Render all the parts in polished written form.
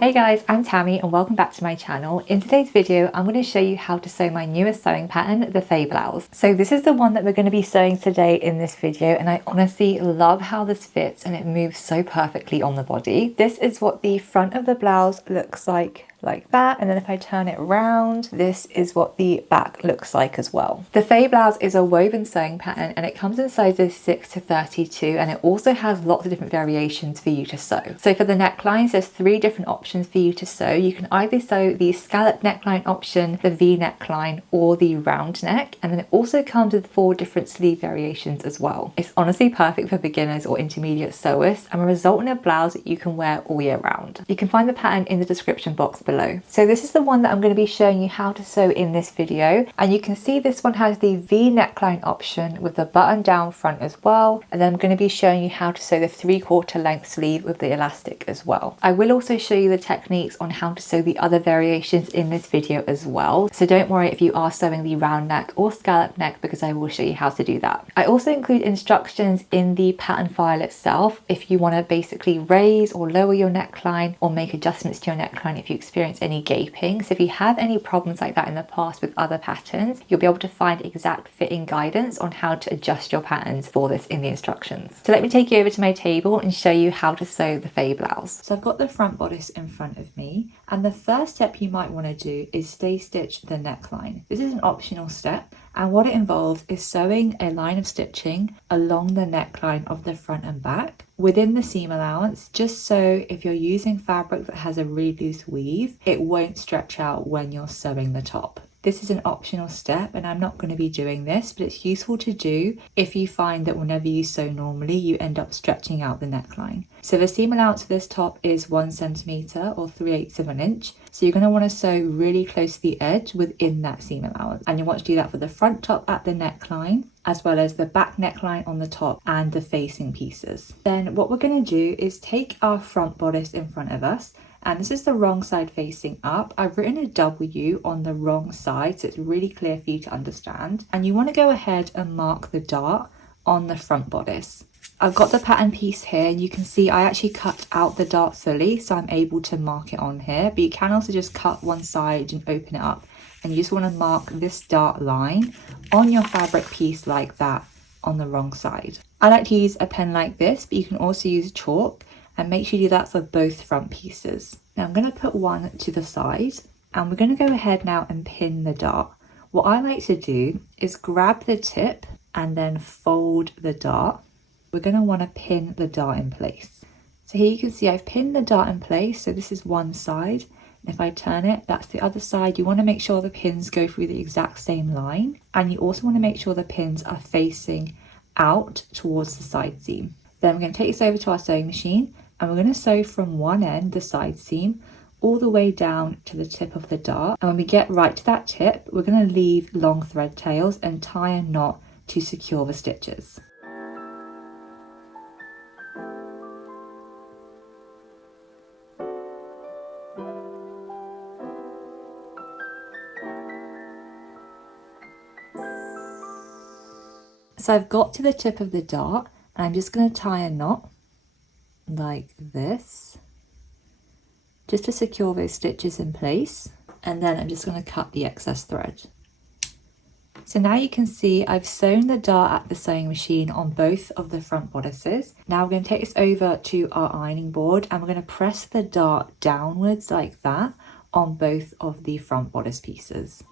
Hey guys, I'm Tammy and welcome back to my channel. In today's video, I'm going to show you how to sew my newest sewing pattern, the Faye Blouse. So this is the one that we're going to be sewing today in this video, and I honestly love how this fits and it moves so perfectly on the body. This is what the front of the blouse looks like that, and then if I turn it around, this is what the back looks like as well. The Faye Blouse is a woven sewing pattern and it comes in sizes 6 to 32, and it also has lots of different variations for you to sew. So for the necklines, there's 3 different options for you to sew. You can either sew the scallop neckline option, the V neckline, or the round neck, and then it also comes with 4 different sleeve variations as well. It's honestly perfect for beginners or intermediate sewers and will result in a blouse that you can wear all year round. You can find the pattern in the description box below. So this is the one that I'm going to be showing you how to sew in this video, and you can see this one has the V neckline option with the button down front as well, and then I'm going to be showing you how to sew the 3/4 length sleeve with the elastic as well. I will also show you the techniques on how to sew the other variations in this video as well, so don't worry if you are sewing the round neck or scallop neck, because I will show you how to do that. I also include instructions in the pattern file itself if you want to basically raise or lower your neckline or make adjustments to your neckline if you experience any gaping. So if you have any problems like that in the past with other patterns, you'll be able to find exact fitting guidance on how to adjust your patterns for this in the instructions. So let me take you over to my table and show you how to sew the Faye blouse. So I've got the front bodice in front of me, and the first step you might want to do is stay stitch the neckline. This is an optional step, and what it involves is sewing a line of stitching along the neckline of the front and back within the seam allowance, just so if you're using fabric that has a really loose weave, it won't stretch out when you're sewing the top. This is an optional step and I'm not going to be doing this, but it's useful to do if you find that whenever you sew normally, you end up stretching out the neckline. So the seam allowance for this top is 1 centimetre or 3/8 of an inch. So you're going to want to sew really close to the edge within that seam allowance. And you want to do that for the front top at the neckline, as well as the back neckline on the top and the facing pieces. Then what we're going to do is take our front bodice in front of us, and this is the wrong side facing up. I've written a W on the wrong side, so it's really clear for you to understand. And you want to go ahead and mark the dart on the front bodice. I've got the pattern piece here, and you can see I actually cut out the dart fully, so I'm able to mark it on here, but you can also just cut one side and open it up. And you just want to mark this dart line on your fabric piece like that on the wrong side. I like to use a pen like this, but you can also use chalk, and make sure you do that for both front pieces. Now I'm going to put one to the side, and we're going to go ahead now and pin the dart. What I like to do is grab the tip and then fold the dart. We're going to want to pin the dart in place. So here you can see I've pinned the dart in place, so this is one side. If I turn it, that's the other side. You want to make sure the pins go through the exact same line, and you also want to make sure the pins are facing out towards the side seam. Then we're going to take this over to our sewing machine, and we're going to sew from one end, the side seam, all the way down to the tip of the dart. And when we get right to that tip, we're going to leave long thread tails and tie a knot to secure the stitches. So I've got to the tip of the dart, and I'm just going to tie a knot like this, just to secure those stitches in place, and then I'm just going to cut the excess thread. So now you can see I've sewn the dart at the sewing machine on both of the front bodices. Now we're going to take this over to our ironing board, and we're going to press the dart downwards like that on both of the front bodice pieces.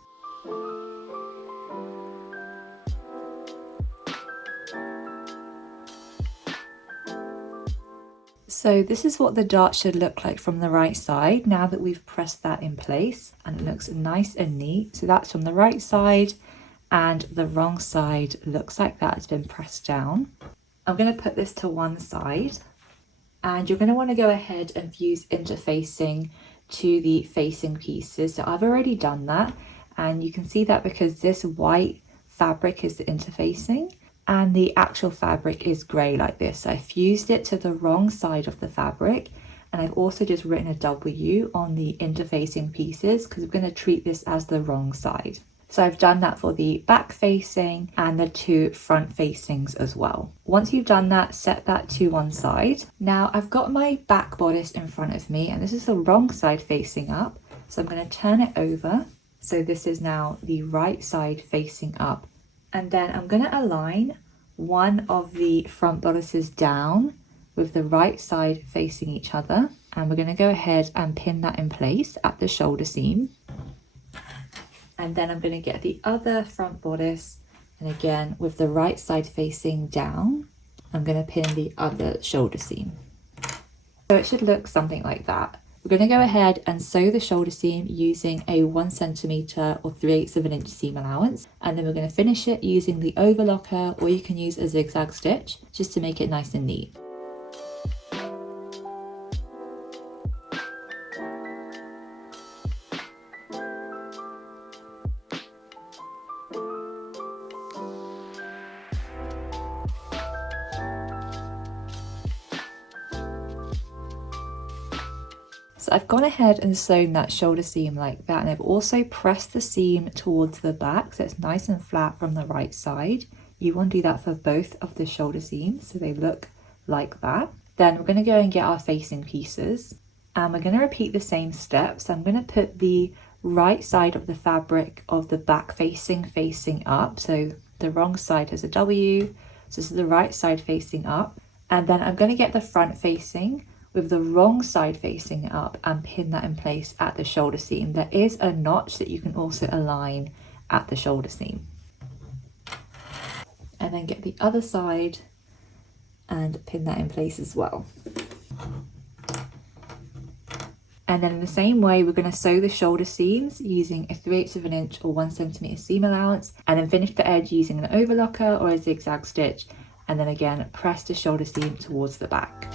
So this is what the dart should look like from the right side now that we've pressed that in place, and it looks nice and neat. So that's from the right side, and the wrong side looks like that, it's been pressed down. I'm going to put this to one side, and you're going to want to go ahead and fuse interfacing to the facing pieces. So I've already done that, and you can see that because this white fabric is the interfacing and the actual fabric is grey like this. I fused it to the wrong side of the fabric, and I've also just written a W on the interfacing pieces because we're going to treat this as the wrong side. So I've done that for the back facing and the 2 front facings as well. Once you've done that, set that to one side. Now I've got my back bodice in front of me, and this is the wrong side facing up. So I'm going to turn it over. So this is now the right side facing up. And then I'm going to align one of the front bodices down with the right side facing each other. And we're going to go ahead and pin that in place at the shoulder seam. And then I'm going to get the other front bodice, and again with the right side facing down, I'm going to pin the other shoulder seam. So it should look something like that. We're going to go ahead and sew the shoulder seam using a 1 centimeter or 3/8 of an inch seam allowance, and then we're going to finish it using the overlocker, or you can use a zigzag stitch just to make it nice and neat. So I've gone ahead and sewn that shoulder seam like that, and I've also pressed the seam towards the back so it's nice and flat from the right side. You want to do that for both of the shoulder seams so they look like that. Then we're going to go and get our facing pieces, and we're going to repeat the same steps. I'm going to put the right side of the fabric of the back facing up, so the wrong side has a W, so this is the right side facing up. And then I'm going to get the front facing with the wrong side facing up and pin that in place at the shoulder seam. There is a notch that you can also align at the shoulder seam. And then get the other side and pin that in place as well. And then in the same way, we're going to sew the shoulder seams using a 3/8 of an inch or 1 centimeter seam allowance, and then finish the edge using an overlocker or a zigzag stitch, and then again press the shoulder seam towards the back.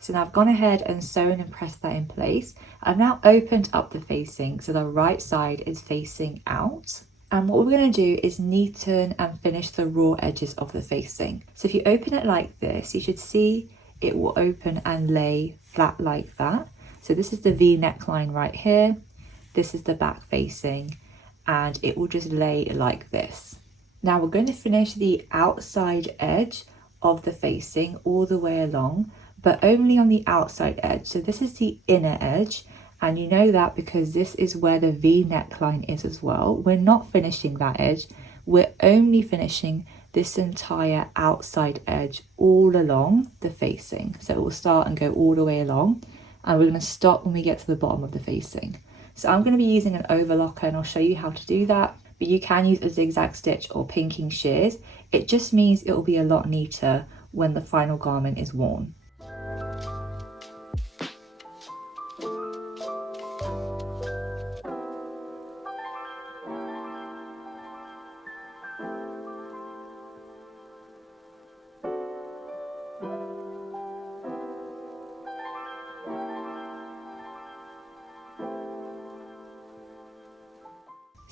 So now I've gone ahead and sewn and pressed that in place. I've now opened up the facing so the right side is facing out. And what we're going to do is neaten and finish the raw edges of the facing. So if you open it like this, you should see it will open and lay flat like that. So this is the V neckline right here. This is the back facing, and it will just lay like this. Now we're going to finish the outside edge of the facing all the way along, but only on the outside edge. So this is the inner edge, and you know that because this is where the V neckline is as well. We're not finishing that edge, we're only finishing this entire outside edge all along the facing. So it will start and go all the way along, and we're going to stop when we get to the bottom of the facing. So I'm going to be using an overlocker, and I'll show you how to do that, but you can use a zigzag stitch or pinking shears. It just means it will be a lot neater when the final garment is worn.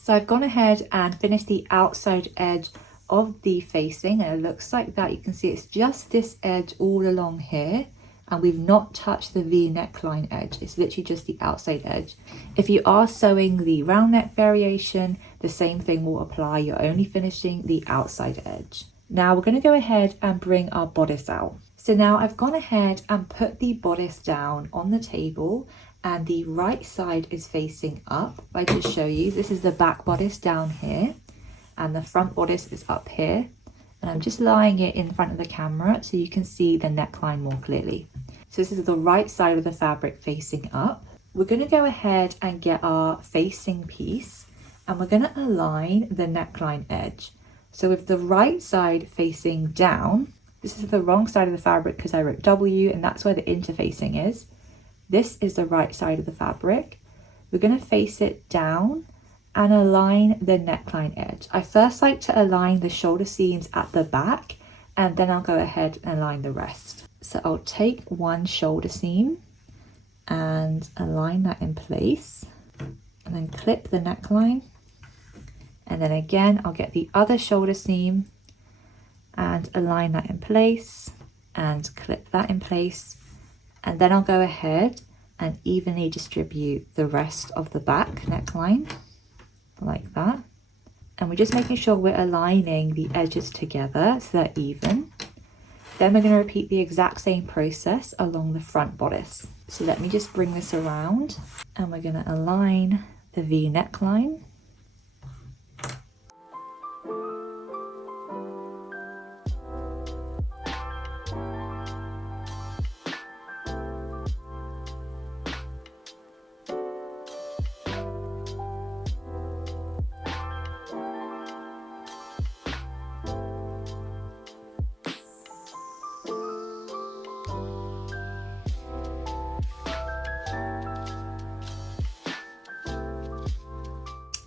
So I've gone ahead and finished the outside edge of the facing, and it looks like that. You can see it's just this edge all along here, and we've not touched the V neckline edge. It's literally just the outside edge. If you are sewing the round neck variation, the same thing will apply. You're only finishing the outside edge. Now we're going to go ahead and bring our bodice out. So now I've gone ahead and put the bodice down on the table, and the right side is facing up. If I just show you, this is the back bodice down here, and the front bodice is up here. And I'm just lying it in front of the camera so you can see the neckline more clearly. So this is the right side of the fabric facing up. We're going to go ahead and get our facing piece, and we're going to align the neckline edge. So with the right side facing down, this is the wrong side of the fabric because I wrote W, and that's where the interfacing is. This is the right side of the fabric. We're going to face it down and align the neckline edge. I first like to align the shoulder seams at the back, and then I'll go ahead and align the rest. So I'll take one shoulder seam and align that in place, and then clip the neckline. And then again, I'll get the other shoulder seam and align that in place. and clip that in place. And then I'll go ahead and evenly distribute the rest of the back neckline like that. And we're just making sure we're aligning the edges together so they're even. Then we're going to repeat the exact same process along the front bodice. So let me just bring this around and we're going to align the V neckline.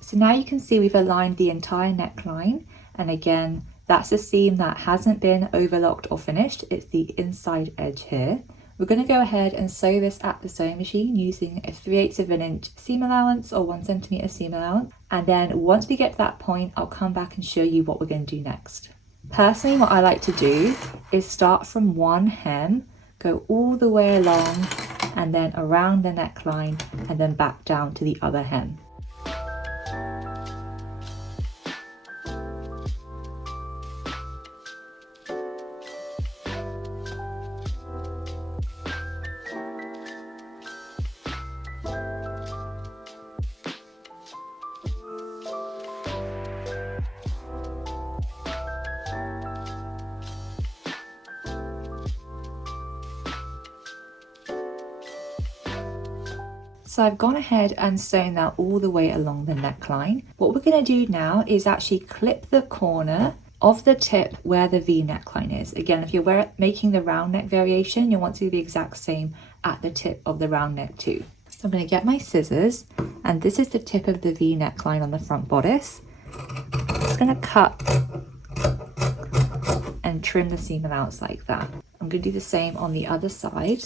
So now you can see we've aligned the entire neckline, and again that's a seam that hasn't been overlocked or finished, it's the inside edge here. We're going to go ahead and sew this at the sewing machine using a 3/8 of an inch seam allowance or 1 centimeter seam allowance, and then once we get to that point I'll come back and show you what we're going to do next. Personally, what I like to do is start from one hem, go all the way along and then around the neckline and then back down to the other hem. So I've gone ahead and sewn that all the way along the neckline. What we're going to do now is actually clip the corner of the tip where the V neckline is. Again, if you're making the round neck variation, you'll want to do the exact same at the tip of the round neck too. So I'm going to get my scissors, and this is the tip of the V neckline on the front bodice. I'm just going to cut and trim the seam allowance like that. I'm going to do the same on the other side.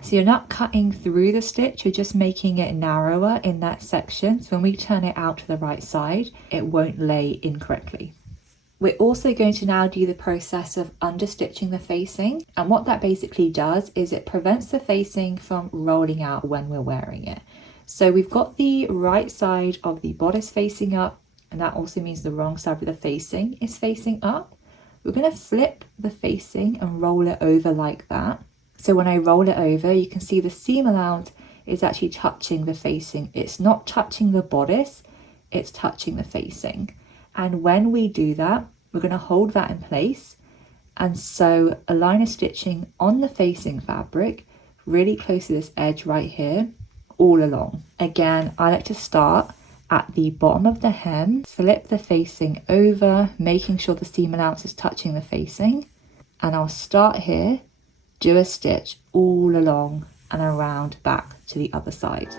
So you're not cutting through the stitch, you're just making it narrower in that section. So when we turn it out to the right side, it won't lay incorrectly. We're also going to now do the process of understitching the facing. And what that basically does is it prevents the facing from rolling out when we're wearing it. So we've got the right side of the bodice facing up, and that also means the wrong side of the facing is facing up. We're going to flip the facing and roll it over like that. So when I roll it over, you can see the seam allowance is actually touching the facing. It's not touching the bodice, it's touching the facing. And when we do that, we're going to hold that in place and sew a line of stitching on the facing fabric, really close to this edge right here, all along. Again, I like to start at the bottom of the hem, flip the facing over, making sure the seam allowance is touching the facing. And I'll start here, do a stitch all along and around back to the other side.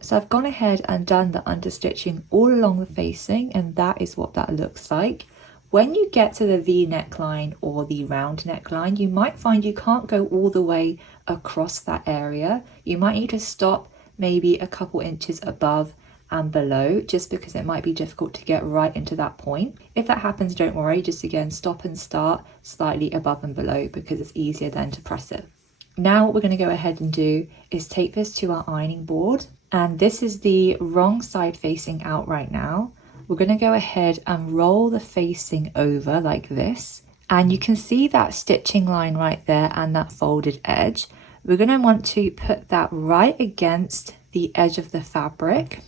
So I've gone ahead and done the understitching all along the facing, and that is what that looks like. When you get to the V neckline or the round neckline, you might find you can't go all the way across that area. You might need to stop maybe a couple inches above and below, just because it might be difficult to get right into that point. If that happens, don't worry, just again stop and start slightly above and below, because it's easier then to press it. Now what we're going to go ahead and do is take this to our ironing board, and this is the wrong side facing out right now. We're going to go ahead and roll the facing over like this, and you can see that stitching line right there and that folded edge. We're going to want to put that right against the edge of the fabric,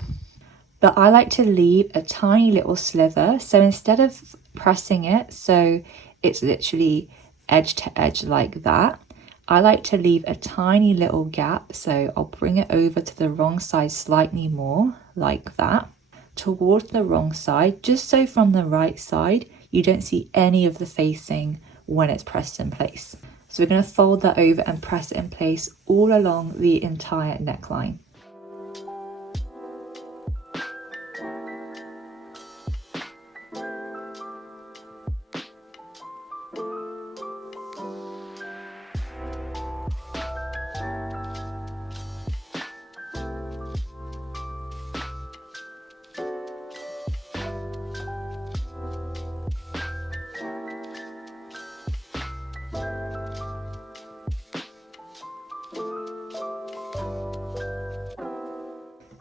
but I like to leave a tiny little sliver. So instead of pressing it so it's literally edge to edge like that, I like to leave a tiny little gap, so I'll bring it over to the wrong side slightly more, like that, towards the wrong side, just so from the right side you don't see any of the facing when it's pressed in place. So we're going to fold that over and press it in place all along the entire neckline.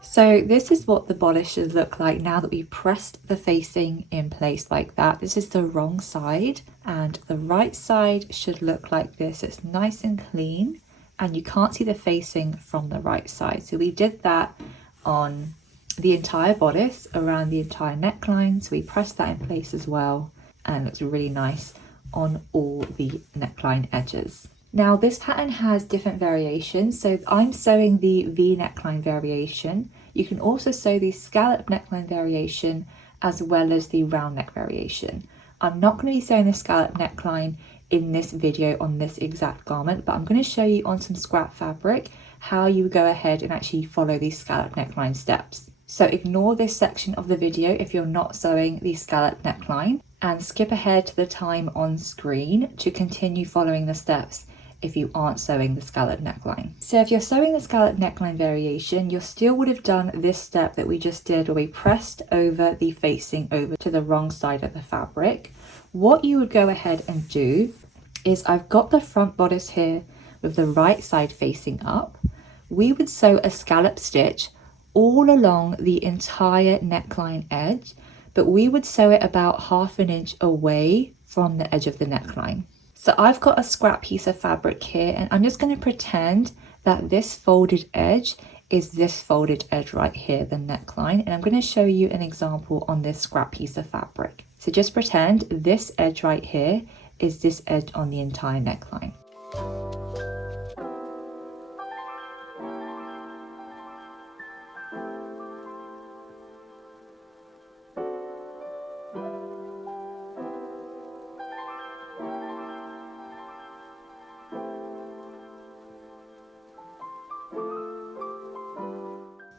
So this is what the bodice should look like now that we've pressed the facing in place like that. This is the wrong side, and the right side should look like this. It's nice and clean, and you can't see the facing from the right side. So we did that on the entire bodice, around the entire neckline. So we pressed that in place as well, and it looks really nice on all the neckline edges. Now this pattern has different variations, so I'm sewing the V neckline variation. You can also sew the scallop neckline variation as well as the round neck variation. I'm not going to be sewing the scallop neckline in this video on this exact garment, but I'm going to show you on some scrap fabric how you go ahead and actually follow these scallop neckline steps. So ignore this section of the video if you're not sewing the scallop neckline, and skip ahead to the time on screen to continue following the steps if you aren't sewing the scallop neckline. So if you're sewing the scallop neckline variation, you still would have done this step that we just did, where we pressed over the facing over to the wrong side of the fabric. What you would go ahead and do is, I've got the front bodice here with the right side facing up. We would sew a scallop stitch all along the entire neckline edge, but we would sew it about 1/2 inch away from the edge of the neckline. So I've got a scrap piece of fabric here, and I'm just going to pretend that this folded edge is this folded edge right here, the neckline, and I'm going to show you an example on this scrap piece of fabric. So just pretend this edge right here is this edge on the entire neckline.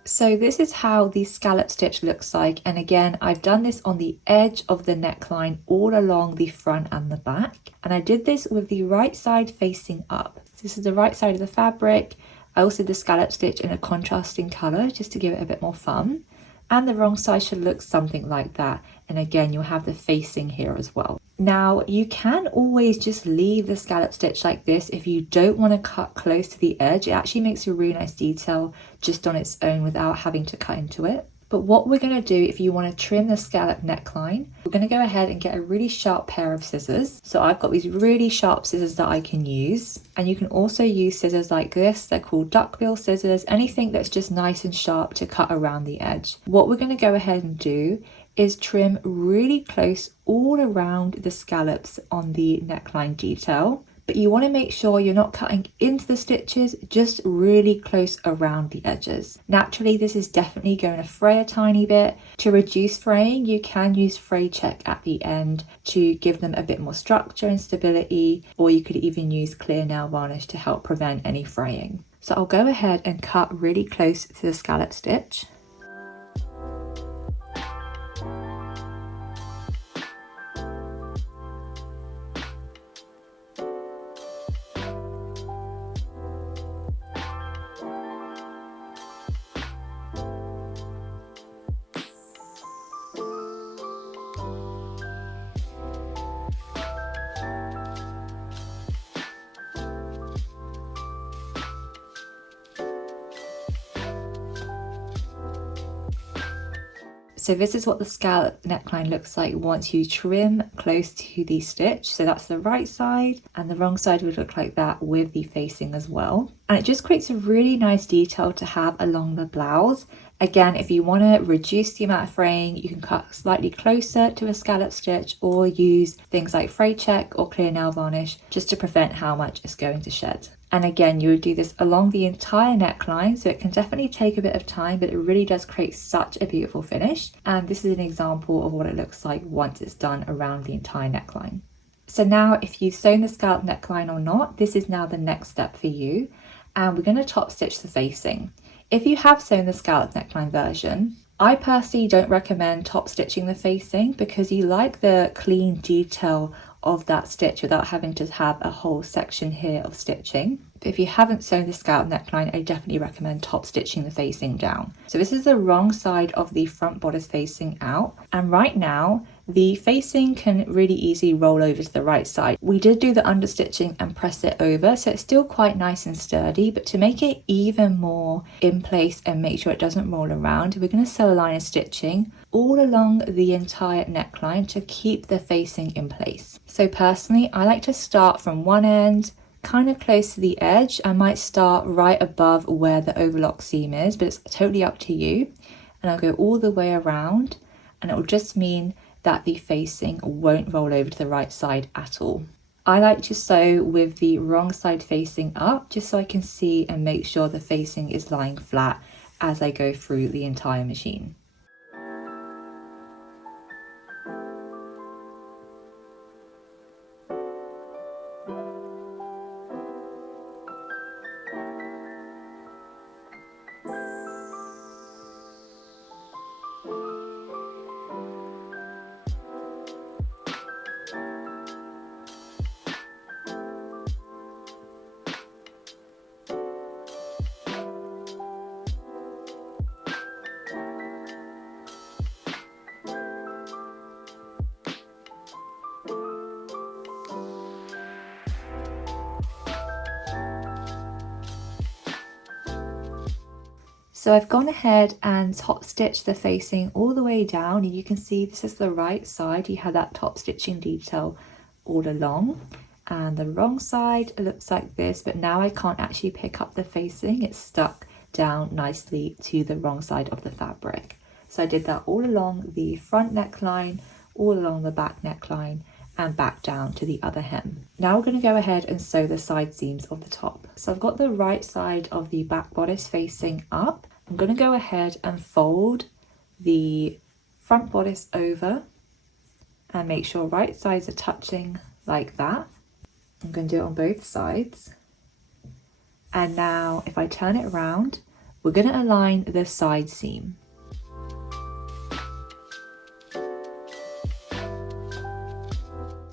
So this is how the scallop stitch looks like, and again I've done this on the edge of the neckline all along the front and the back, and I did this with the right side facing up. So this is the right side of the fabric. I also did the scallop stitch in a contrasting colour just to give it a bit more fun, and the wrong side should look something like that, and again you'll have the facing here as well. Now you can always just leave the scallop stitch like this if you don't want to cut close to the edge. It actually makes a really nice detail just on its own without having to cut into it. But what we're going to do, if you want to trim the scallop neckline, we're going to go ahead and get a really sharp pair of scissors. So I've got these really sharp scissors that I can use, and you can also use scissors like this. They're called duckbill scissors, anything that's just nice and sharp to cut around the edge. What we're going to go ahead and do is trim really close all around the scallops on the neckline detail, but you want to make sure you're not cutting into the stitches, just really close around the edges. Naturally, this is definitely going to fray a tiny bit. To reduce fraying, you can use fray check at the end to give them a bit more structure and stability, or you could even use clear nail varnish to help prevent any fraying. So I'll go ahead and cut really close to the scallop stitch. So this is what the scallop neckline looks like once you trim close to the stitch. So that's the right side, and the wrong side would look like that with the facing as well. And it just creates a really nice detail to have along the blouse. Again, if you want to reduce the amount of fraying, you can cut slightly closer to a scallop stitch or use things like fray check or clear nail varnish just to prevent how much it's going to shed. And again, you would do this along the entire neckline, so it can definitely take a bit of time, but it really does create such a beautiful finish. And this is an example of what it looks like once it's done around the entire neckline. So now if you've sewn the scallop neckline or not, this is now the next step for you. And we're going to top stitch the facing. If you have sewn the scallop neckline version, I personally don't recommend top stitching the facing because you like the clean detail of that stitch without having to have a whole section here of stitching. But if you haven't sewn the scallop neckline, I definitely recommend top stitching the facing down. So this is the wrong side of the front bodice facing out, and right now the facing can really easily roll over to the right side. We did do the understitching and press it over, so it's still quite nice and sturdy, but to make it even more in place and make sure it doesn't roll around, we're going to sew a line of stitching all along the entire neckline to keep the facing in place. So personally, I like to start from one end, kind of close to the edge. I might start right above where the overlock seam is, but it's totally up to you. And I'll go all the way around, and it will just mean that the facing won't roll over to the right side at all. I like to sew with the wrong side facing up, just so I can see and make sure the facing is lying flat as I go through the entire machine. So I've gone ahead and top stitched the facing all the way down, and you can see this is the right side. You have that top stitching detail all along, and the wrong side looks like this, but now I can't actually pick up the facing. It's stuck down nicely to the wrong side of the fabric. So I did that all along the front neckline, all along the back neckline, and back down to the other hem. Now we're going to go ahead and sew the side seams of the top. So I've got the right side of the back bodice facing up. I'm going to go ahead and fold the front bodice over and make sure right sides are touching like that. I'm going to do it on both sides. And now if I turn it around, we're going to align the side seam.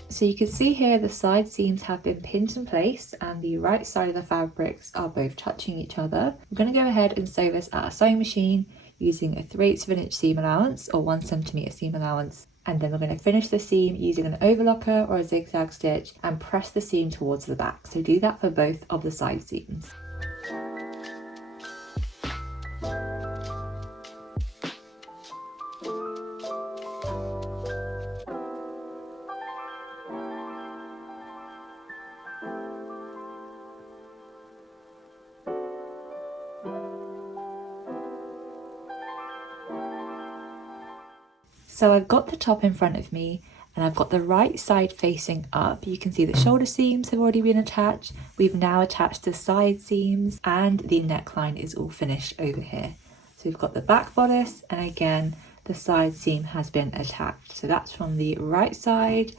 So you can see here the side seams have been pinned in place and the right side of the fabrics are both touching each other. I'm going to go ahead and sew this at a sewing machine using a 3/8 of an inch seam allowance or 1 centimeter seam allowance. And then we're going to finish the seam using an overlocker or a zigzag stitch and press the seam towards the back. So do that for both of the side seams. So I've got the top in front of me and I've got the right side facing up. You can see the shoulder seams have already been attached. We've now attached the side seams and the neckline is all finished over here. So we've got the back bodice and again, the side seam has been attached. So that's from the right side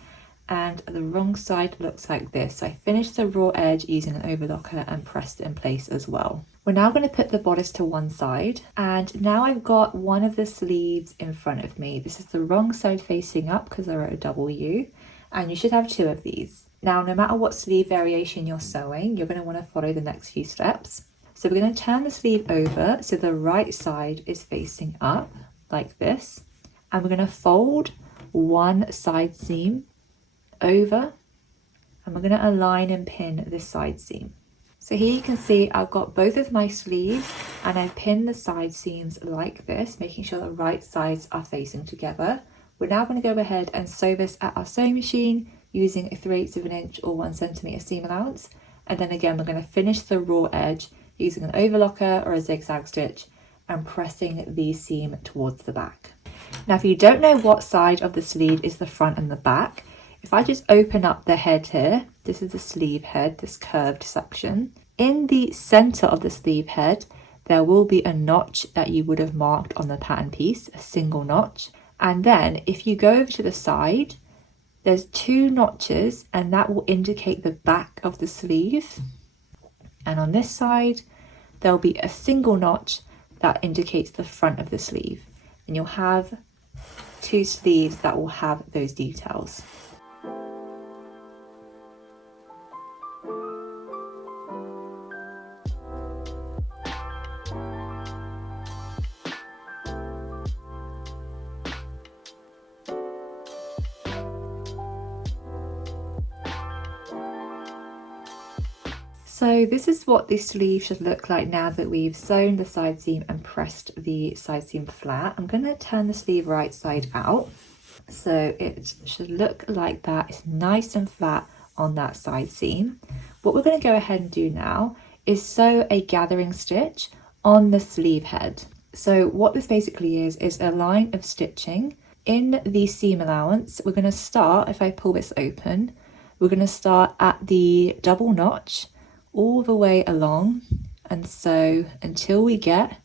and the wrong side looks like this. So I finished the raw edge using an overlocker and pressed it in place as well. We're now going to put the bodice to one side and now I've got one of the sleeves in front of me. This is the wrong side facing up because I wrote a W and you should have 2 of these. Now no matter what sleeve variation you're sewing, you're going to want to follow the next few steps. So we're going to turn the sleeve over so the right side is facing up like this and we're going to fold one side seam over and we're going to align and pin this side seam. So here you can see I've got both of my sleeves and I've pinned the side seams like this, making sure the right sides are facing together. We're now going to go ahead and sew this at our sewing machine using a 3/8 of an inch or 1 centimeter seam allowance. And then again, we're going to finish the raw edge using an overlocker or a zigzag stitch and pressing the seam towards the back. Now, if you don't know what side of the sleeve is the front and the back, if I just open up the head here, this is the sleeve head, this curved section. In the center of the sleeve head, there will be a notch that you would have marked on the pattern piece, a single notch. And then if you go over to the side, there's 2 notches, and that will indicate the back of the sleeve. And on this side, there'll be a single notch that indicates the front of the sleeve. And you'll have 2 sleeves that will have those details. So this is what the sleeve should look like now that we've sewn the side seam and pressed the side seam flat. I'm going to turn the sleeve right side out. So it should look like that. It's nice and flat on that side seam. What we're going to go ahead and do now is sew a gathering stitch on the sleeve head. So what this basically is a line of stitching. In the seam allowance, we're going to start, if I pull this open, we're going to start at the double notch all the way along and sew until we get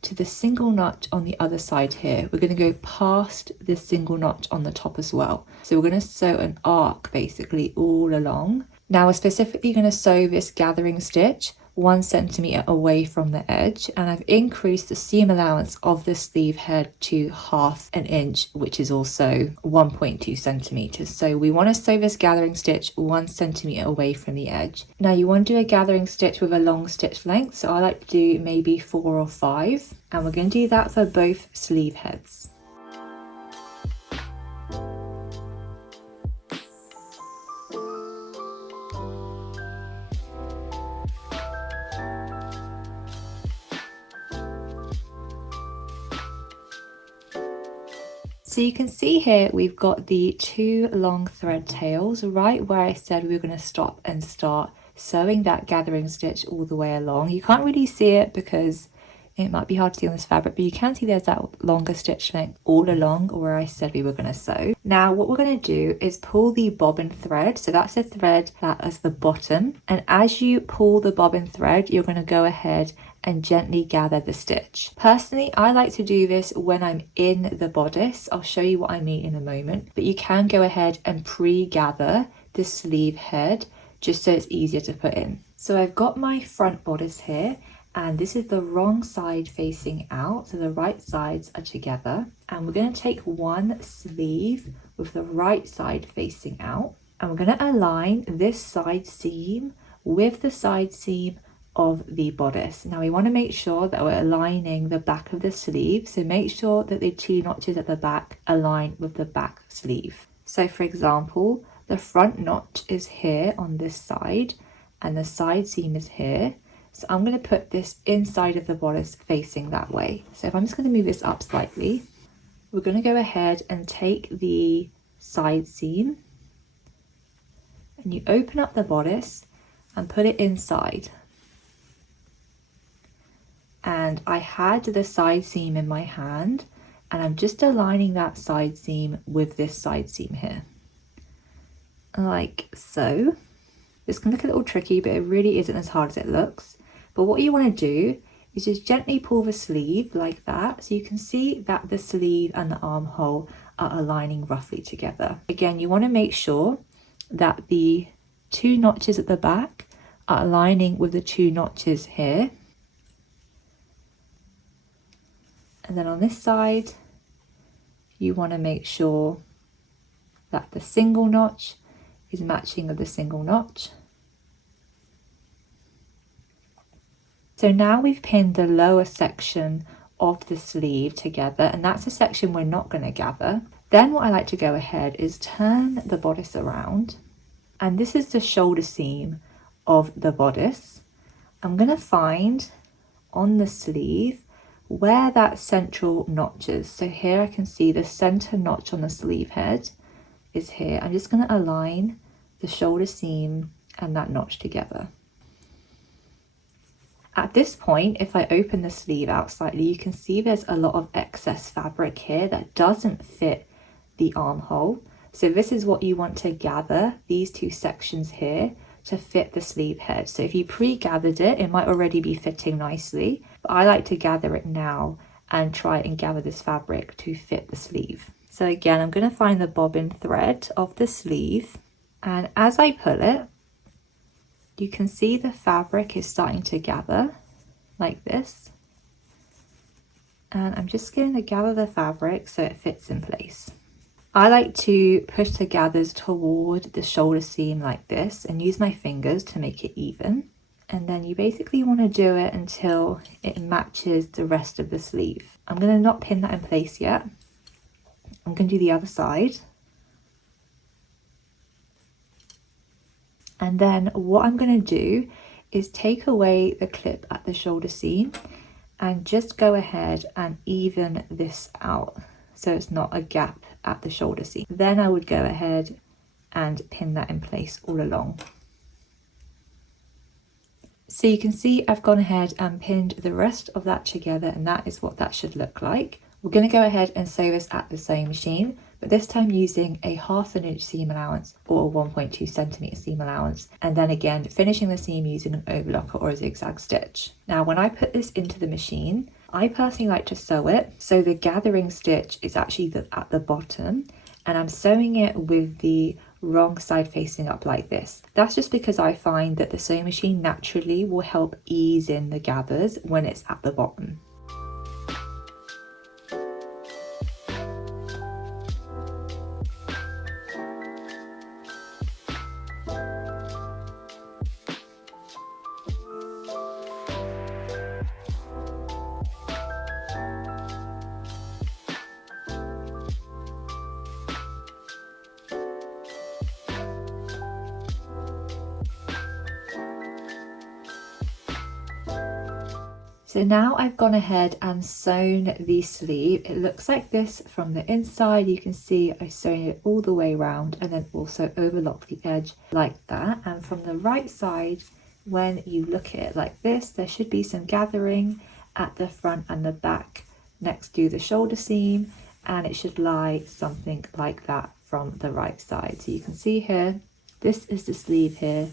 to the single notch on the other side here. We're going to go past this single notch on the top as well. So we're going to sew an arc basically all along. Now we're specifically going to sew this gathering stitch 1 centimeter away from the edge, and I've increased the seam allowance of the sleeve head to 1/2 inch, which is also 1.2 centimeters. So we want to sew this gathering stitch 1 centimeter away from the edge. Now you want to do a gathering stitch with a long stitch length, so I like to do maybe 4 or 5, and we're going to do that for both sleeve heads. So you can see here we've got the 2 long thread tails right where I said we were going to stop and start sewing that gathering stitch all the way along. You can't really see it because it might be hard to see on this fabric, but you can see there's that longer stitch length all along where I said we were going to sew. Now what we're going to do is pull the bobbin thread, so that's the thread that is the bottom, and as you pull the bobbin thread you're going to go ahead and gently gather the stitch. Personally, I like to do this when I'm in the bodice. I'll show you what I mean in a moment, but you can go ahead and pre-gather the sleeve head just so it's easier to put in. So I've got my front bodice here, and this is the wrong side facing out, so the right sides are together, and we're going to take one sleeve with the right side facing out, and we're going to align this side seam with the side seam of the bodice. Now we want to make sure that we're aligning the back of the sleeve, so make sure that the 2 notches at the back align with the back sleeve. So for example, the front notch is here on this side and the side seam is here, so I'm going to put this inside of the bodice facing that way. So if I'm just going to move this up slightly, we're going to go ahead and take the side seam and you open up the bodice and put it inside. And I had the side seam in my hand and I'm just aligning that side seam with this side seam here, like so. This can look a little tricky, but it really isn't as hard as it looks. But what you want to do is just gently pull the sleeve like that, so you can see that the sleeve and the armhole are aligning roughly together. Again, you want to make sure that the 2 notches at the back are aligning with the 2 notches here. And then on this side, you want to make sure that the single notch is matching with the single notch. So now we've pinned the lower section of the sleeve together, and that's the section we're not going to gather. Then what I like to go ahead is turn the bodice around, and this is the shoulder seam of the bodice. I'm going to find on the sleeve where that central notch is. So here I can see the center notch on the sleeve head is here. I'm just going to align the shoulder seam and that notch together. At this point, if I open the sleeve out slightly, you can see there's a lot of excess fabric here that doesn't fit the armhole. So this is what you want to gather, these 2 sections here, to fit the sleeve head. So if you pre-gathered it, it might already be fitting nicely, but I like to gather it now and try and gather this fabric to fit the sleeve. So again, I'm going to find the bobbin thread of the sleeve, and as I pull it, you can see the fabric is starting to gather like this. And I'm just going to gather the fabric so it fits in place. I like to push the gathers toward the shoulder seam like this and use my fingers to make it even. And then you basically want to do it until it matches the rest of the sleeve. I'm going to not pin that in place yet. I'm going to do the other side. And then what I'm going to do is take away the clip at the shoulder seam and just go ahead and even this out so it's not a gap at the shoulder seam. Then I would go ahead and pin that in place all along. So you can see I've gone ahead and pinned the rest of that together, and that is what that should look like. We're going to go ahead and sew this at the sewing machine, but this time using a 1/2 inch seam allowance or a 1.2 centimeter seam allowance, and then again finishing the seam using an overlocker or a zigzag stitch. Now when I put this into the machine, I personally like to sew it so the gathering stitch is actually at the bottom, and I'm sewing it with the wrong side facing up like this. That's just because I find that the sewing machine naturally will help ease in the gathers when it's at the bottom. So now I've gone ahead and sewn the sleeve. It looks like this from the inside. You can see I've sewn it all the way around and then also overlocked the edge like that. And from the right side, when you look at it like this, there should be some gathering at the front and the back next to the shoulder seam, and it should lie something like that from the right side. So you can see here, this is the sleeve here.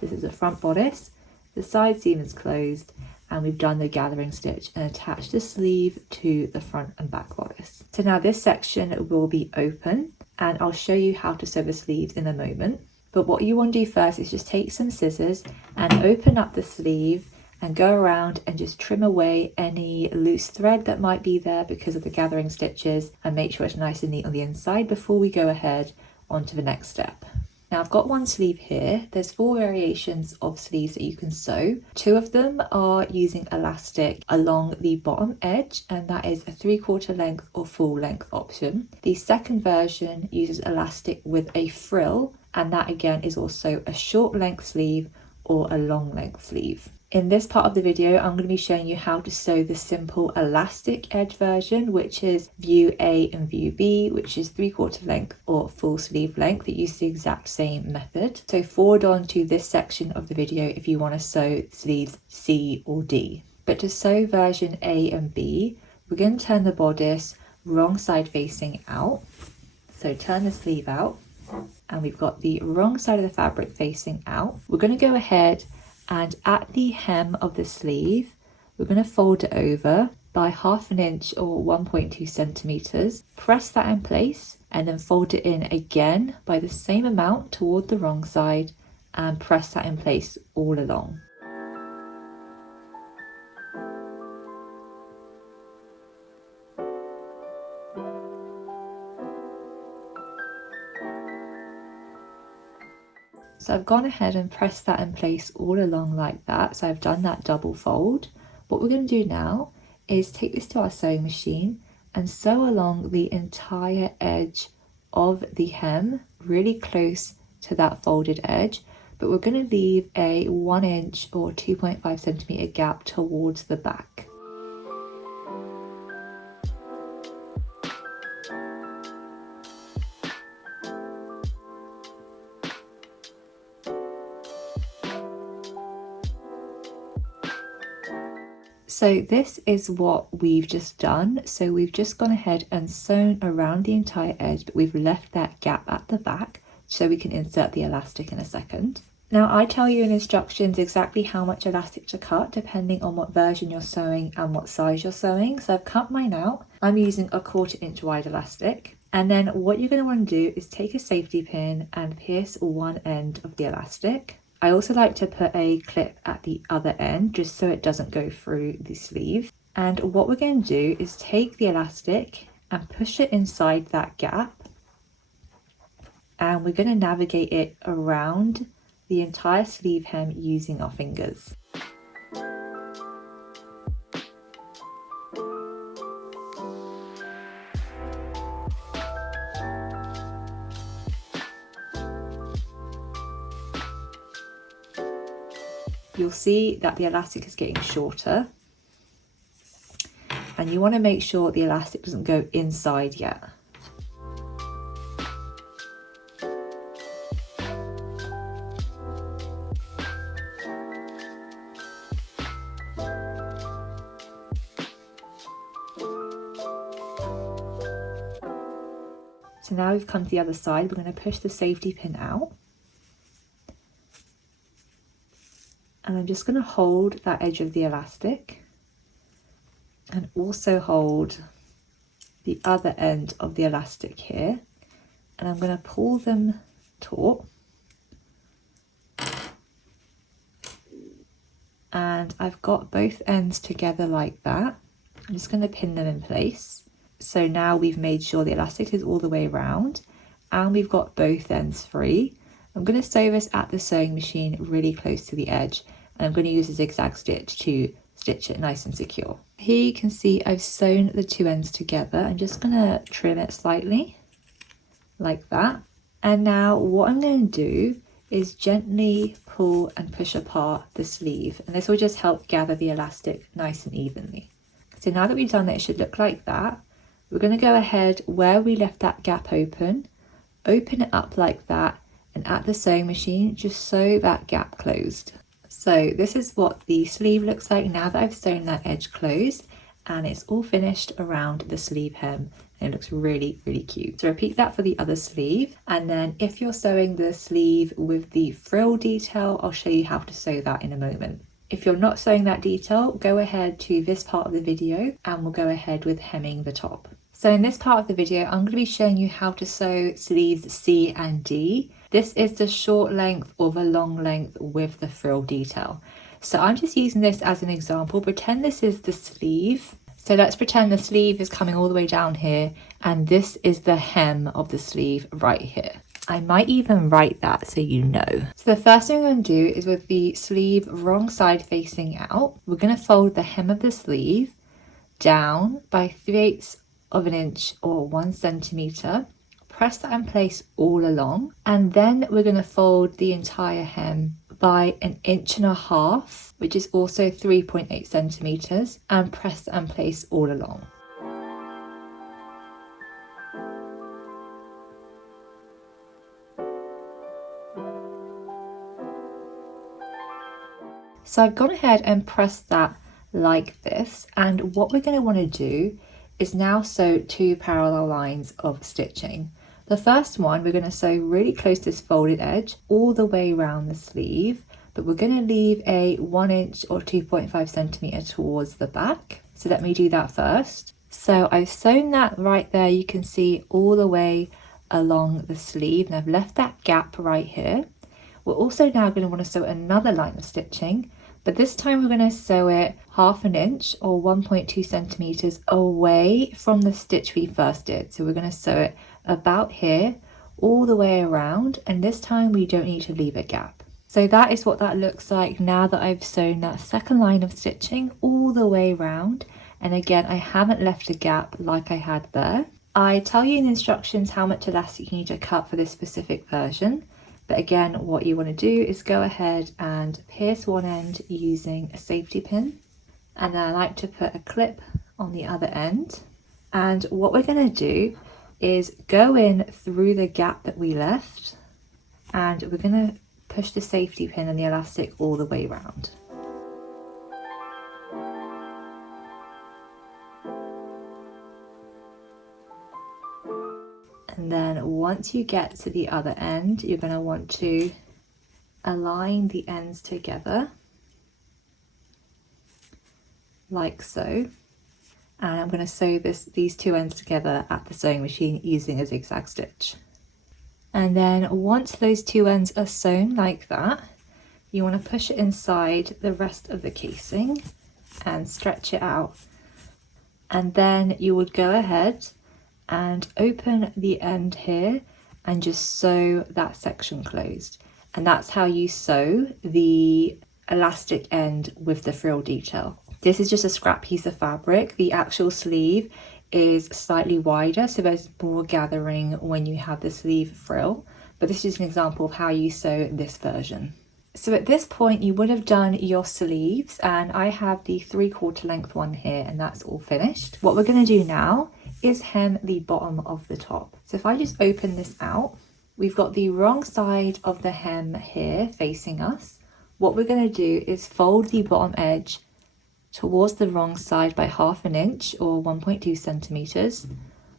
This is the front bodice. The side seam is closed, and we've done the gathering stitch and attached the sleeve to the front and back bodice. So now this section will be open, and I'll show you how to sew the sleeves in a moment. But what you want to do first is just take some scissors and open up the sleeve and go around and just trim away any loose thread that might be there because of the gathering stitches, and make sure it's nice and neat on the inside before we go ahead onto the next step. Now I've got one sleeve here. There's 4 variations of sleeves that you can sew. 2 of them are using elastic along the bottom edge, and that is a 3/4 length or full length option. The second version uses elastic with a frill, and that again is also a short length sleeve or a long length sleeve. In this part of the video, I'm going to be showing you how to sew the simple elastic edge version, which is view A and view B, which is 3/4 length or full sleeve length. It uses the exact same method. So forward on to this section of the video if you want to sew sleeves C or D. But to sew version A and B, we're going to turn the bodice wrong side facing out. So turn the sleeve out, and we've got the wrong side of the fabric facing out. We're going to go ahead and at the hem of the sleeve, we're going to fold it over by 1/2 inch or 1.2 centimeters. Press that in place and then fold it in again by the same amount toward the wrong side, and press that in place all along. So I've gone ahead and pressed that in place all along like that. So I've done that double fold. What we're going to do now is take this to our sewing machine and sew along the entire edge of the hem, really close to that folded edge. But we're going to leave a 1 inch or 2.5 centimeter gap towards the back. So this is what we've just done. So we've just gone ahead and sewn around the entire edge, but we've left that gap at the back so we can insert the elastic in a second. Now I tell you in instructions exactly how much elastic to cut depending on what version you're sewing and what size you're sewing. So I've cut mine out. I'm using a 1/4 inch wide elastic. And then what you're going to want to do is take a safety pin and pierce one end of the elastic. I also like to put a clip at the other end just so it doesn't go through the sleeve. And what we're going to do is take the elastic and push it inside that gap. And we're going to navigate it around the entire sleeve hem using our fingers. You'll see that the elastic is getting shorter, and you want to make sure the elastic doesn't go inside yet. So now we've come to the other side, we're going to push the safety pin out. And I'm just going to hold that edge of the elastic and also hold the other end of the elastic here. And I'm going to pull them taut. And I've got both ends together like that. I'm just going to pin them in place. So now we've made sure the elastic is all the way around and we've got both ends free. I'm going to sew this at the sewing machine really close to the edge, and I'm going to use a zigzag stitch to stitch it nice and secure. Here you can see I've sewn the two ends together. I'm just going to trim it slightly like that. And now what I'm going to do is gently pull and push apart the sleeve, and this will just help gather the elastic nice and evenly. So now that we've done that, it should look like that. We're going to go ahead where we left that gap open it up like that, and at the sewing machine just sew that gap closed. So this is what the sleeve looks like now that I've sewn that edge closed, and it's all finished around the sleeve hem, and it looks really, really cute. So repeat that for the other sleeve, and then if you're sewing the sleeve with the frill detail, I'll show you how to sew that in a moment. If you're not sewing that detail, go ahead to this part of the video and we'll go ahead with hemming the top. So in this part of the video, I'm going to be showing you how to sew sleeves C and D. This is the short length or the long length with the frill detail. So I'm just using this as an example. Pretend this is the sleeve. So let's pretend the sleeve is coming all the way down here, and this is the hem of the sleeve right here. I might even write that so you know. So the first thing I'm going to do is with the sleeve wrong side facing out, we're going to fold the hem of the sleeve down by 3/8 of an inch or 1 centimeter. Press that in place all along, and then we're going to fold the entire hem by 1.5 inches, which is also 3.8 centimeters, and press that in place all along. So I've gone ahead and pressed that like this, and what we're going to want to do is now sew 2 parallel lines of stitching. The first one, we're going to sew really close to this folded edge all the way around the sleeve, but we're going to leave a 1 inch or 2.5 centimeter towards the back. So let me do that first. So I've sewn that right there, you can see all the way along the sleeve, and I've left that gap right here. We're also now going to want to sew another line of stitching, but this time we're going to sew it 1/2 inch or 1.2 centimeters away from the stitch we first did. So we're going to sew it about here all the way around, and this time we don't need to leave a gap. So that is what that looks like now that I've sewn that second line of stitching all the way around, and again I haven't left a gap like I had there. I tell you in the instructions how much elastic you need to cut for this specific version. But again, what you want to do is go ahead and pierce one end using a safety pin. And then I like to put a clip on the other end. And what we're going to do is go in through the gap that we left. And we're going to push the safety pin and the elastic all the way around. And then once you get to the other end, you're going to want to align the ends together like so. And I'm going to sew these two ends together at the sewing machine using a zigzag stitch. And then once those two ends are sewn like that, you want to push it inside the rest of the casing and stretch it out. And then you would go ahead and open the end here and just sew that section closed. And that's how you sew the elastic end with the frill detail. This is just a scrap piece of fabric. The actual sleeve is slightly wider, so there's more gathering when you have the sleeve frill, but this is an example of how you sew this version. So at this point you would have done your sleeves, and I have the 3/4 length one here, and that's all finished. What we're going to do now is hem the bottom of the top. So if I just open this out, we've got the wrong side of the hem here facing us. What we're going to do is fold the bottom edge towards the wrong side by 1/2 inch or 1.2 centimeters,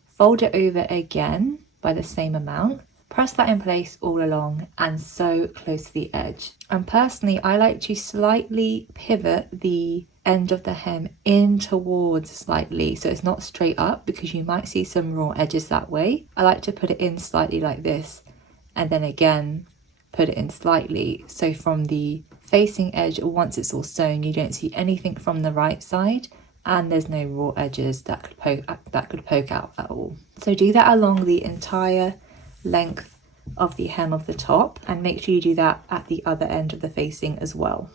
fold it over again by the same amount, press that in place all along and sew close to the edge. And personally, I like to slightly pivot the end of the hem in towards slightly, so it's not straight up, because you might see some raw edges that way. I like to put it in slightly like this, and then again put it in slightly, so from the facing edge, once it's all sewn, you don't see anything from the right side, and there's no raw edges that could poke out at all. So do that along the entire length of the hem of the top, and make sure you do that at the other end of the facing as well.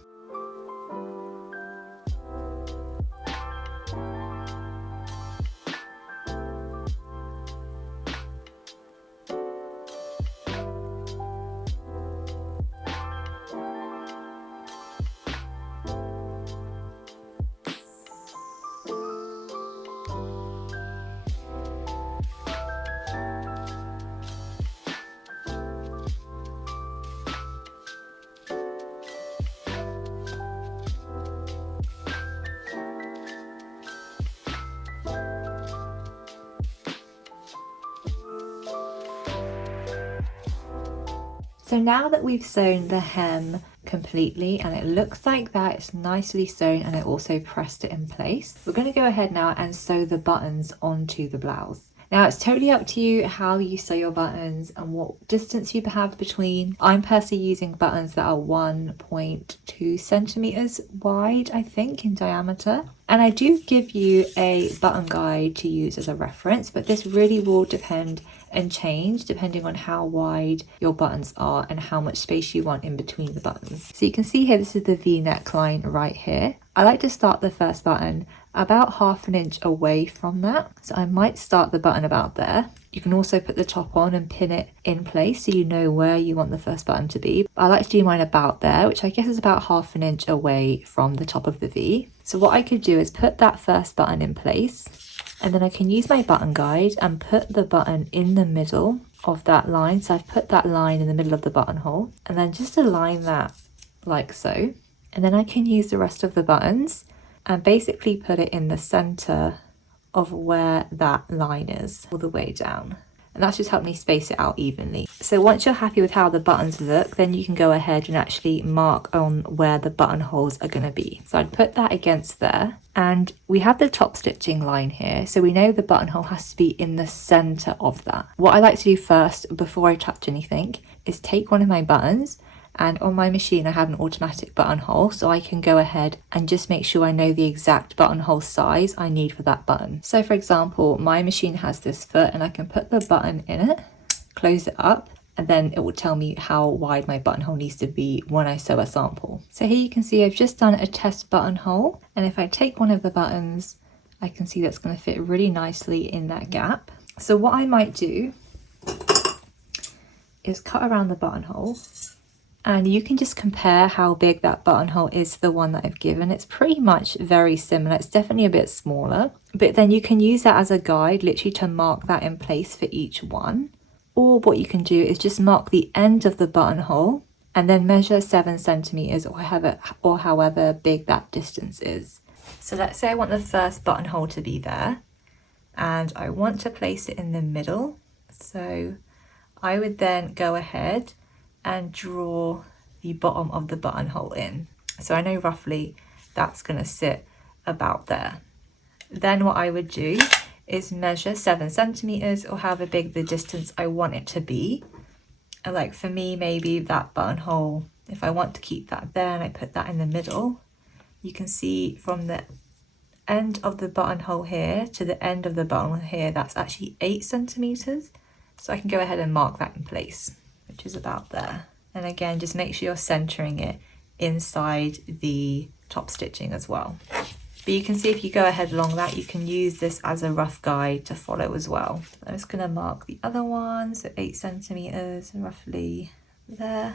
So now that we've sewn the hem completely and it looks like that, it's nicely sewn, and I also pressed it in place, we're going to go ahead now and sew the buttons onto the blouse. Now it's totally up to you how you sew your buttons and what distance you have between. I'm personally using buttons that are 1.2 centimeters wide, I think, in diameter. And I do give you a button guide to use as a reference, but this really will depend and change depending on how wide your buttons are and how much space you want in between the buttons. So you can see here, this is the V neckline right here. I like to start the first button about 1/2 inch away from that. So I might start the button about there. You can also put the top on and pin it in place so you know where you want the first button to be. I like to do mine about there, which I guess is about 1/2 inch away from the top of the V. So what I could do is put that first button in place, and then I can use my button guide and put the button in the middle of that line. So I've put that line in the middle of the buttonhole, and then just align that like so. And then I can use the rest of the buttons and basically put it in the center of where that line is, all the way down. And that's just helped me space it out evenly. So once you're happy with how the buttons look, then you can go ahead and actually mark on where the buttonholes are going to be. So I'd put that against there, and we have the top stitching line here, so we know the buttonhole has to be in the center of that. What I like to do first, before I touch anything, is take one of my buttons, and on my machine I have an automatic buttonhole, so I can go ahead and just make sure I know the exact buttonhole size I need for that button. So for example, my machine has this foot, and I can put the button in it, close it up, and then it will tell me how wide my buttonhole needs to be when I sew a sample. So here you can see I've just done a test buttonhole, and if I take one of the buttons, I can see that's going to fit really nicely in that gap. So what I might do is cut around the buttonhole, and you can just compare how big that buttonhole is to the one that I've given. It's pretty much very similar. It's definitely a bit smaller, but then you can use that as a guide, literally to mark that in place for each one. Or what you can do is just mark the end of the buttonhole and then measure 7 centimeters or however big that distance is. So let's say I want the first buttonhole to be there, and I want to place it in the middle. So I would then go ahead and draw the bottom of the buttonhole in. So I know roughly that's going to sit about there. Then what I would do is measure 7 centimeters or however big the distance I want it to be. And like for me, maybe that buttonhole, if I want to keep that there and I put that in the middle, you can see from the end of the buttonhole here to the end of the buttonhole here, that's actually 8 centimeters. So I can go ahead and mark that in place, which is about there. And again, just make sure you're centering it inside the top stitching as well. But you can see if you go ahead along that, you can use this as a rough guide to follow as well. I'm just going to mark the other one, so 8 centimeters roughly there.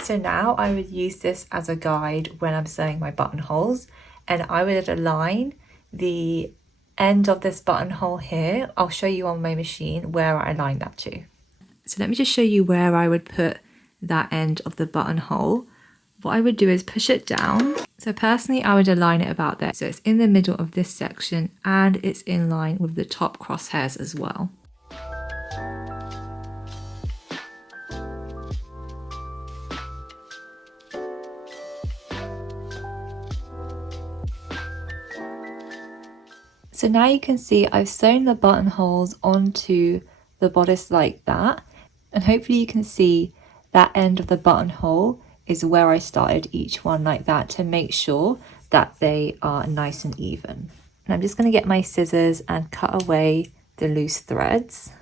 So now I would use this as a guide when I'm sewing my buttonholes, and I would align the end of this buttonhole here. I'll show you on my machine where I align that to. So let me just show you where I would put that end of the buttonhole. What I would do is push it down. So personally, I would align it about there. So it's in the middle of this section and it's in line with the top crosshairs as well. So now you can see I've sewn the buttonholes onto the bodice like that. And hopefully you can see that end of the buttonhole is where I started each one like that to make sure that they are nice and even. And I'm just going to get my scissors and cut away the loose threads.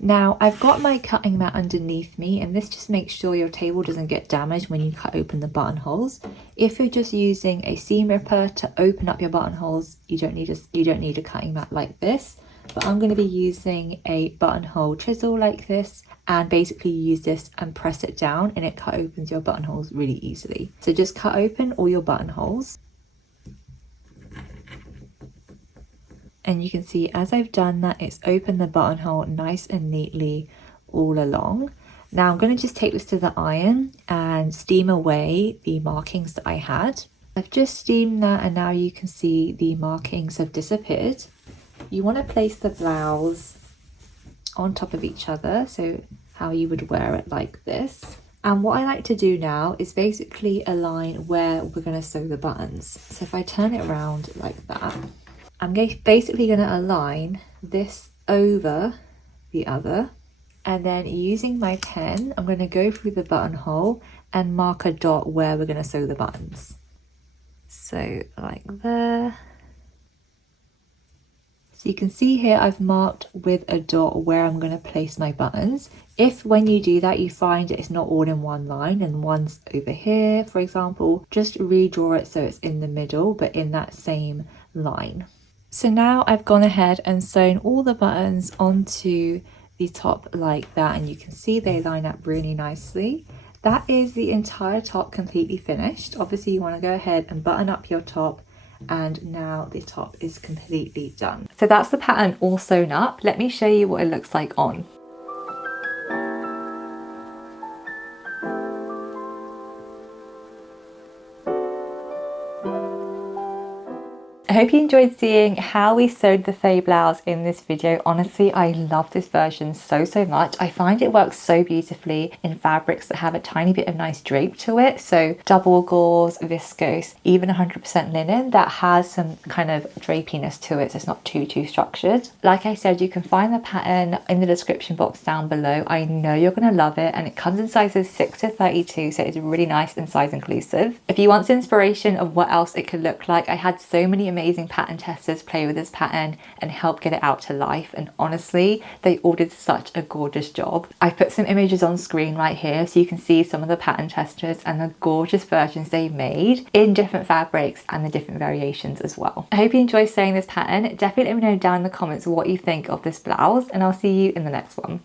Now I've got my cutting mat underneath me, and this just makes sure your table doesn't get damaged when you cut open the buttonholes. If you're just using a seam ripper to open up your buttonholes, you don't need a cutting mat like this. But I'm going to be using a buttonhole chisel like this, and basically use this and press it down and it cut opens your buttonholes really easily. So just cut open all your buttonholes. And you can see as I've done that, it's opened the buttonhole nice and neatly all along. Now I'm going to just take this to the iron and steam away the markings that I had. I've just steamed that and now you can see the markings have disappeared. You want to place the blouse on top of each other, so how you would wear it like this. And what I like to do now is basically align where we're going to sew the buttons. So if I turn it around like that, I'm basically going to align this over the other, and then using my pen I'm going to go through the buttonhole and mark a dot where we're going to sew the buttons. So like there. So you can see here I've marked with a dot where I'm going to place my buttons. If when you do that you find it's not all in one line and one's over here, for example, just redraw it so it's in the middle but in that same line. So now I've gone ahead and sewn all the buttons onto the top like that, and you can see they line up really nicely. That is the entire top completely finished. Obviously you want to go ahead and button up your top, and now the top is completely done. So that's the pattern all sewn up. Let me show you what it looks like on. I hope you enjoyed seeing how we sewed the Faye blouse in this video. Honestly, I love this version so much. I find it works so beautifully in fabrics that have a tiny bit of nice drape to it. So double gauze, viscose, even 100% linen that has some kind of drapiness to it, so it's not too structured. Like I said, you can find the pattern in the description box down below. I know you're going to love it, and it comes in sizes 6 to 32, so it's really nice and size inclusive. If you want some inspiration of what else it could look like, I had so many amazing pattern testers play with this pattern and help get it out to life, and honestly they all did such a gorgeous job. I put some images on screen right here so you can see some of the pattern testers and the gorgeous versions they made in different fabrics and the different variations as well. I hope you enjoy sewing this pattern. Definitely let me know down in the comments what you think of this blouse, and I'll see you in the next one.